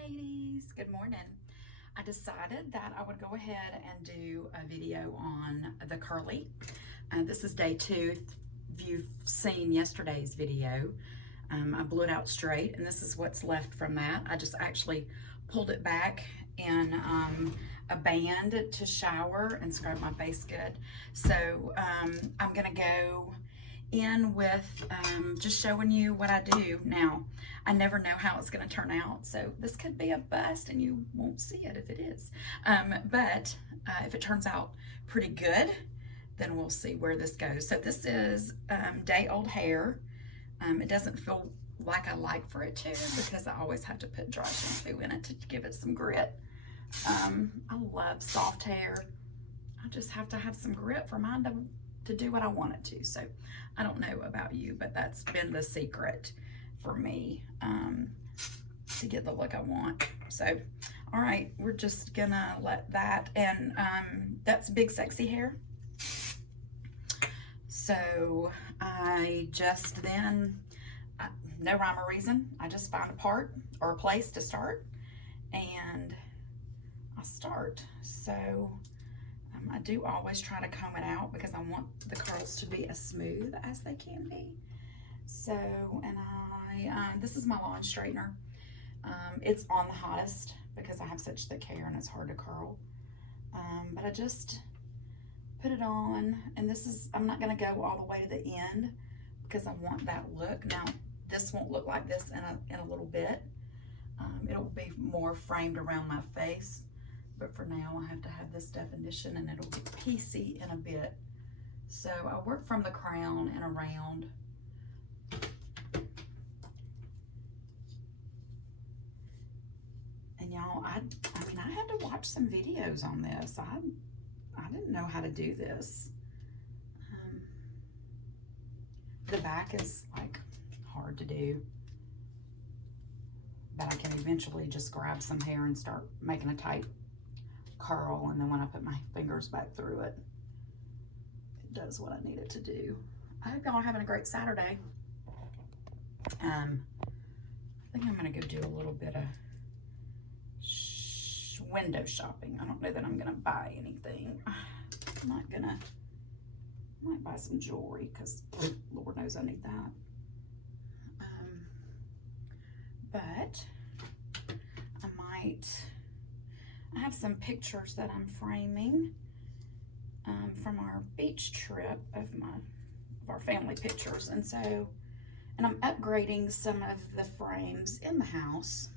ladies, good morning. I decided that I would go ahead and do a video on the curly. This is day 2. If you've seen yesterday's video, I blew it out straight, and this is what's left from that. I just actually pulled it back in a band to shower and scrub my face good. So I'm gonna go in with just showing you what I do. Now, I never know how it's going to turn out, so this could be a bust and you won't see it if it is. But if it turns out pretty good, then we'll see where this goes. So this is day-old hair. It doesn't feel like I like for it to, because I always have to put dry shampoo in it to give it some grit. I love soft hair. I just have to have some grit for mine to do what I want it to. So I don't know about you, but that's been the secret for me to get the look I want. So, all right, we're just gonna let that, and that's big sexy hair. So I just then, no rhyme or reason, I just find a part or a place to start, and I start. So I do always try to comb it out because I want the curls to be as smooth as they can be. So, and this is my lawn straightener. It's on the hottest because I have such thick hair and it's hard to curl. But I just put it on, and this is, I'm not gonna go all the way to the end because I want that look. Now, this won't look like this in a little bit. It'll be more framed around my face. But for now, I have to have this definition, and it'll get piecey in a bit. So I work from the crown and around. And y'all, I mean, I had to watch some videos on this. I didn't know how to do this. The back is like hard to do, but I can eventually just grab some hair and start making a tight curl, and then when I put my fingers back through it, it does what I need it to do. I hope y'all are having a great Saturday. I think I'm gonna go do a little bit of window shopping. I don't know that I'm gonna buy anything. I'm not gonna, I might buy some jewelry because Lord knows I need that. But I might, I have some pictures that I'm framing from our beach trip of our family pictures, and so, and I'm upgrading some of the frames in the house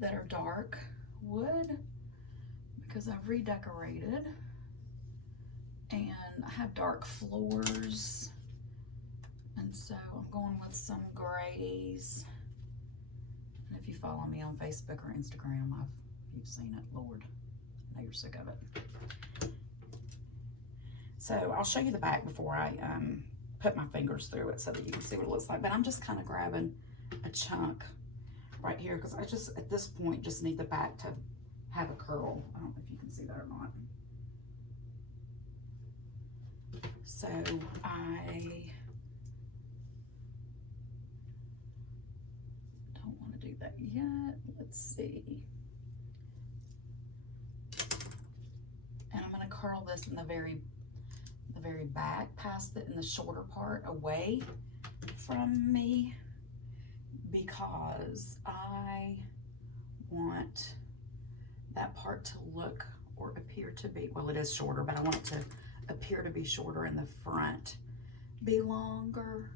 that are dark wood because I've redecorated, and I have dark floors, and so I'm going with some grays. If you follow me on Facebook or Instagram, you've seen it. Lord, I know you're sick of it. So I'll show you the back before I put my fingers through it so that you can see what it looks like. But I'm just kind of grabbing a chunk right here because I just, at this point, just need the back to have a curl. I don't know if you can see that or not. So I do that yet. Let's see. And I'm going to curl this in the very back, past it in the shorter part, away from me, because I want that part to look or appear to be, well, it is shorter, but I want it to appear to be shorter in the front, be longer.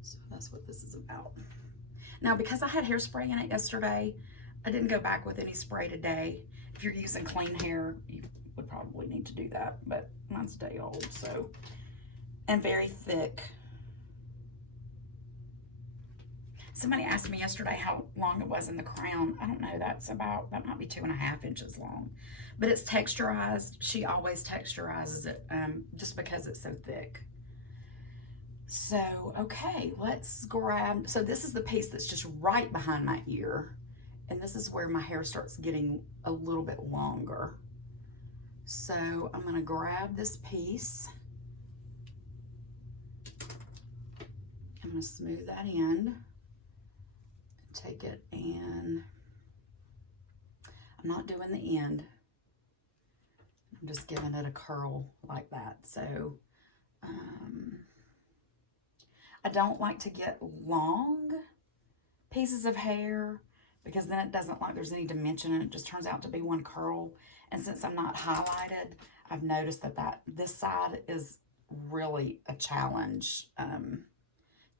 So that's what this is about. Now, because I had hairspray in it yesterday, I didn't go back with any spray today. If you're using clean hair, you would probably need to do that, but mine's day old, so, and very thick. Somebody asked me yesterday how long it was in the crown. I don't know, that might be 2.5 inches long, but it's texturized. She always texturizes it just because it's so thick. So, okay, let's grab, so this is the piece that's just right behind my ear, and this is where my hair starts getting a little bit longer. So I'm gonna grab this piece I'm going to smooth that in. Take it and I'm not doing the end. I'm just giving it a curl like that. So I don't like to get long pieces of hair because then it doesn't look like there's any dimension and it just turns out to be one curl. And since I'm not highlighted, I've noticed that this side is really a challenge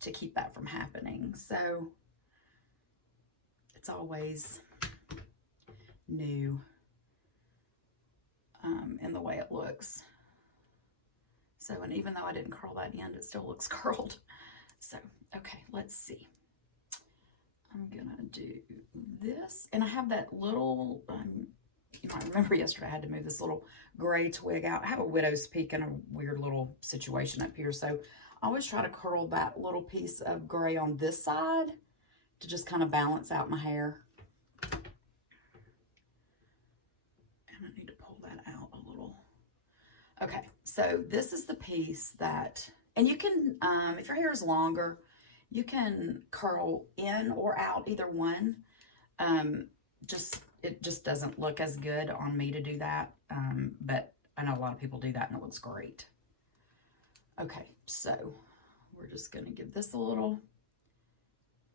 to keep that from happening. So it's always new in the way it looks. So, and even though I didn't curl that end, it still looks curled. So, okay, let's see. I'm gonna do this, and I have that little, you might remember yesterday I had to move this little gray twig out. I have a widow's peak in a weird little situation up here, so I always try to curl that little piece of gray on this side to just kind of balance out my hair. And I need to pull that out a little. Okay, so this is the piece that, and you can, if your hair is longer, you can curl in or out, either one. It just doesn't look as good on me to do that, but I know a lot of people do that and it looks great. Okay, so we're just gonna give this a little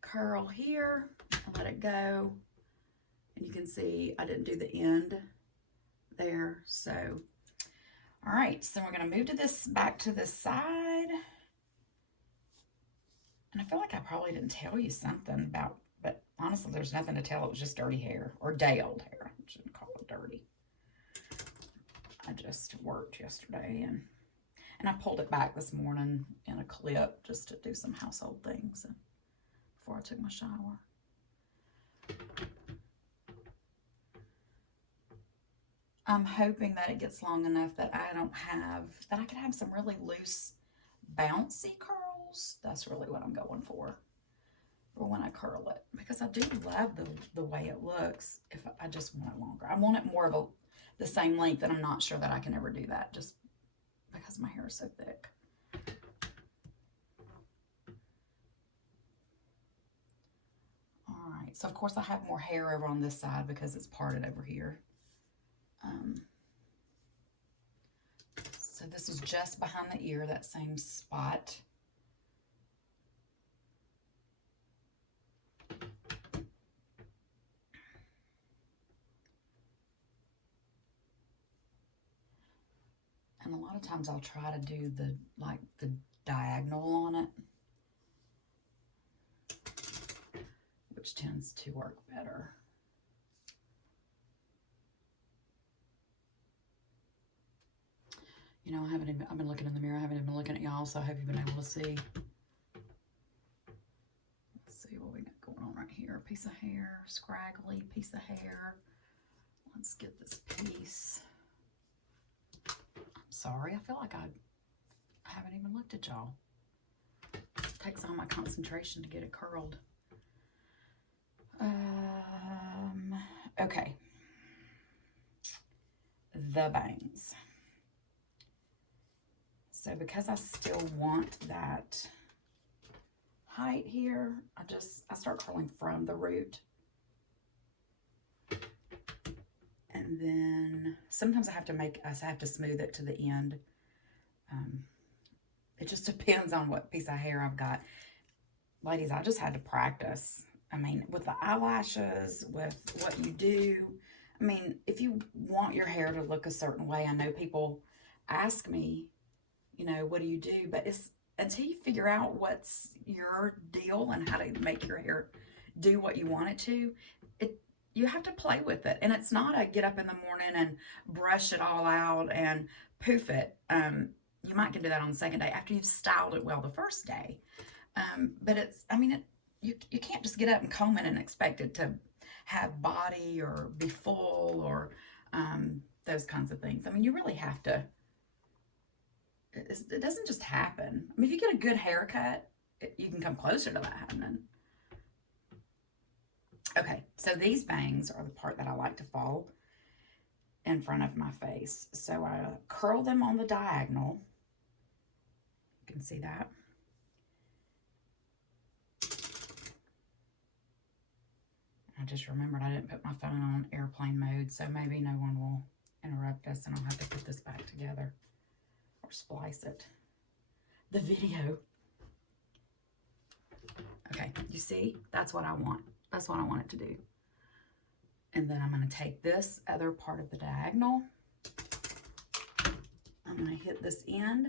curl here and let it go. And you can see I didn't do the end there, so. All right, so we're gonna move to this, back to this side. And I feel like I probably didn't tell you something about, but honestly, there's nothing to tell. It was just dirty hair, or day-old hair. I shouldn't call it dirty. I just worked yesterday, and I pulled it back this morning in a clip just to do some household things before I took my shower. I'm hoping that it gets long enough that I can have some really loose, bouncy curls. That's really what I'm going for when I curl it, because I do love the way it looks. If I just want it longer, I want it more of the same length, and I'm not sure that I can ever do that just because my hair is so thick. All right, so of course I have more hair over on this side because it's parted over here. So this is just behind the ear, that same spot. And a lot of times I'll try to do the diagonal on it, which tends to work better. You know, I've been looking in the mirror. I haven't even been looking at y'all, so I hope you've been able to see. Let's see what we got going on right here. A piece of hair, scraggly piece of hair. Let's get this piece. I'm sorry, I feel like I haven't even looked at y'all. It takes all my concentration to get it curled. Okay. The bangs. So because I still want that height here, I start curling from the root. And then sometimes I have to smooth it to the end. It just depends on what piece of hair I've got. Ladies, I just had to practice. I mean, with the eyelashes, with what you do. I mean, if you want your hair to look a certain way, I know people ask me, you know, what do you do? But it's until you figure out what's your deal and how to make your hair do what you want it to, you have to play with it. And it's not a get up in the morning and brush it all out and poof it. You might can do that on the second day after you've styled it well the first day. But you can't just get up and comb it and expect it to have body or be full or those kinds of things. I mean, you really have to. It doesn't just happen. I mean, if you get a good haircut, you can come closer to that happening. Okay, so these bangs are the part that I like to fall in front of my face. So I curl them on the diagonal. You can see that. I just remembered I didn't put my phone on airplane mode, so maybe no one will interrupt us and I'll have to put this back together or splice it. The video. Okay, you see? That's what I want. That's what I want it to do. And then I'm going to take this other part of the diagonal. I'm going to hit this end.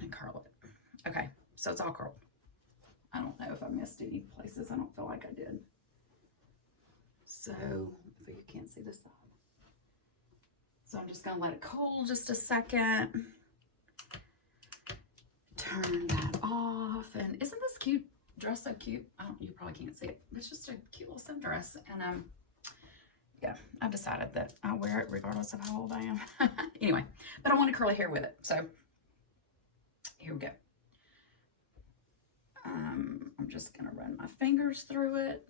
And curl it. Okay, so it's all curled. I don't know if I missed any places. I don't feel like I did. So, if you can't see this side. So I'm just going to let it cool just a second. Turn that off. And isn't this cute dress so cute? You probably can't see it. It's just a cute little sundress. And yeah, I've decided that I'll wear it regardless of how old I am. Anyway, but I want curly hair with it. So here we go. I'm just going to run my fingers through it.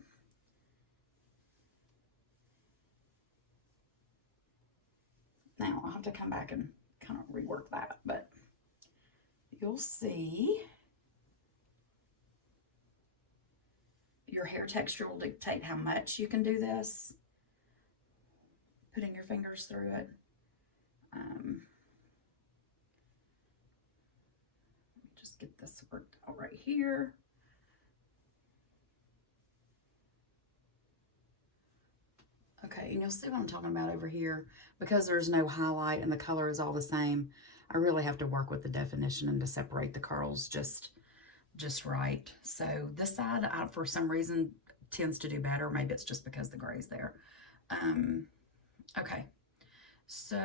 Now I'll have to come back and kind of rework that, but you'll see your hair texture will dictate how much you can do this. Putting your fingers through it. Just get this worked out right here. Okay, and you'll see what I'm talking about over here. Because there's no highlight and the color is all the same, I really have to work with the definition and to separate the curls just right. So this side, for some reason, tends to do better. Maybe it's just because the gray's there. Okay, so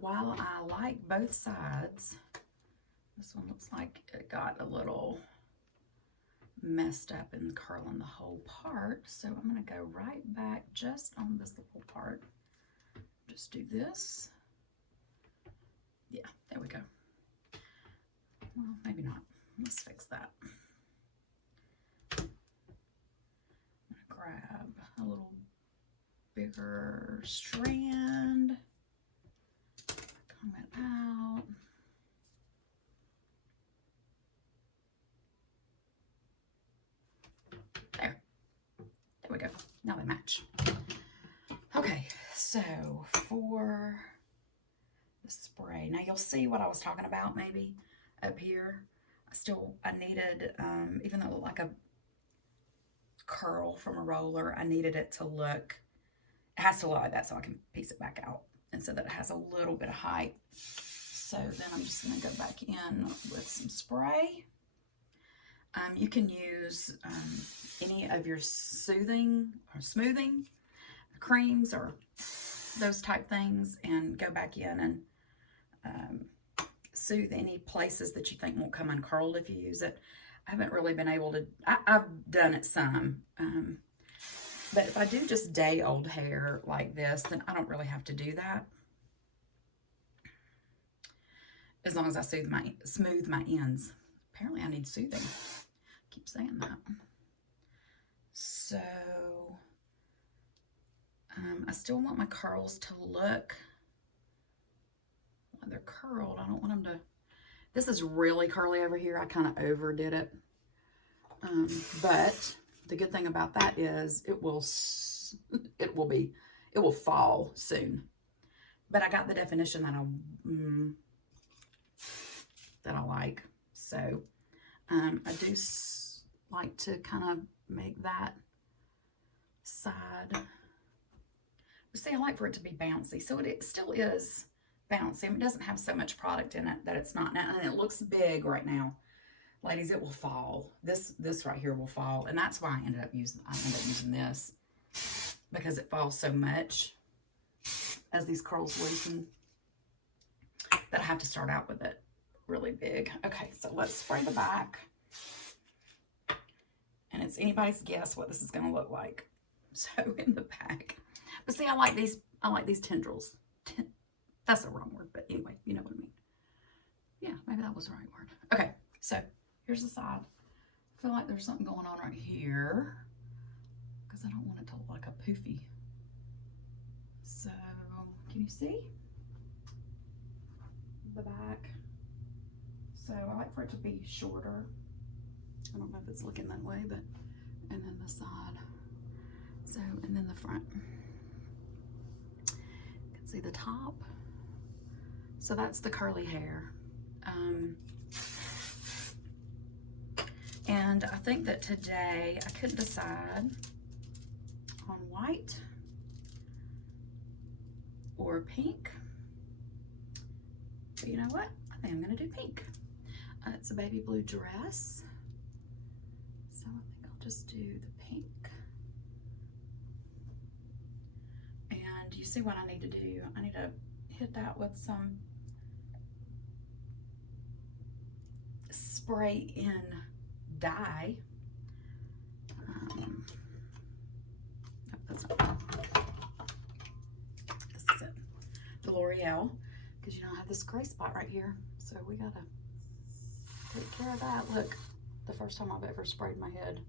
while I like both sides, this one looks like it got a little messed up in curling the whole part. So I'm going to go right back just on this little part. Just do this. Yeah, there we go. Well, maybe not. Let's fix that. I'm going to grab a little bigger strand. Comb it out. There we go. Now they match. Okay, so for the spray, now you'll see what I was talking about maybe up here. I needed, even though it looked like a curl from a roller, I needed it to look, it has to look like that so I can piece it back out and so that it has a little bit of height. So then I'm just going to go back in with some spray. You can use any of your soothing or smoothing creams or those type things and go back in and soothe any places that you think won't come uncurled if you use it. I haven't really been able to, I've done it some, but if I do just day old hair like this, then I don't really have to do that. As long as I smooth my ends. Apparently I need soothing. Keep saying that. So I still want my curls to look like they're curled. I don't want them to, this is really curly over here. I kind of overdid it. But the good thing about that is it will fall soon. But I got the definition that I like. So I do like to kind of make that side. But see, I like for it to be bouncy. So it still is bouncy. I mean, it doesn't have so much product in it that it's not. And it looks big right now. Ladies, it will fall. This right here will fall. And that's why I ended up using this. Because it falls so much as these curls loosen that I have to start out with it really big. Okay, so let's spray the back. And it's anybody's guess what this is going to look like. So in the back. But see, I like these tendrils. That's a wrong word, but anyway, you know what I mean. Yeah, maybe that was the right word. Okay, so here's the side. I feel like there's something going on right here because I don't want it to look like a poofy. So, can you see? The back. So I like for it to be shorter. I don't know if it's looking that way, but, and then the side. So, and then the front. You can see the top. So that's the curly hair. And I think that today I couldn't decide on white or pink. But you know what? I think I'm gonna do pink. It's a baby blue dress. So I think I'll just do the pink. And you see what I need to do. I need to hit that with some spray in dye. That's not, this is it. The L'Oreal, because you know I have this gray spot right here, so we gotta take care of that. Look, the first time I've ever sprayed my head.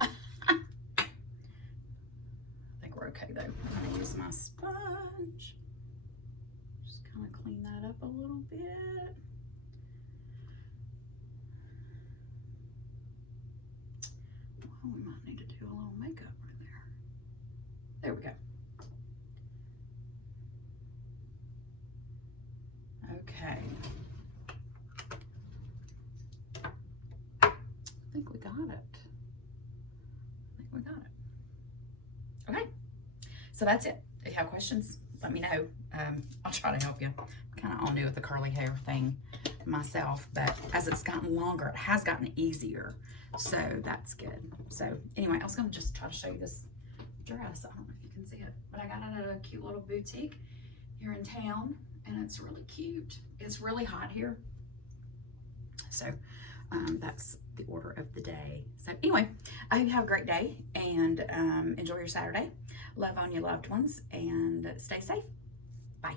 I think we're okay though. I'm gonna use my sponge. Just kind of clean that up a little bit. Well, we might need to do a little makeup right there. There we go. Okay. I think we got it. Okay. So that's it. If you have questions, let me know. I'll try to help you. I'm kind of all new with the curly hair thing myself, but as it's gotten longer, it has gotten easier. So that's good. So anyway, I was going to just try to show you this dress. I don't know if you can see it, but I got it at a cute little boutique here in town, and it's really cute. It's really hot here. So that's the order of the day. So anyway, I hope you have a great day, and enjoy your Saturday. Love on your loved ones, and stay safe. Bye.